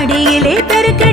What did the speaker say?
அடியிலே பெருக்க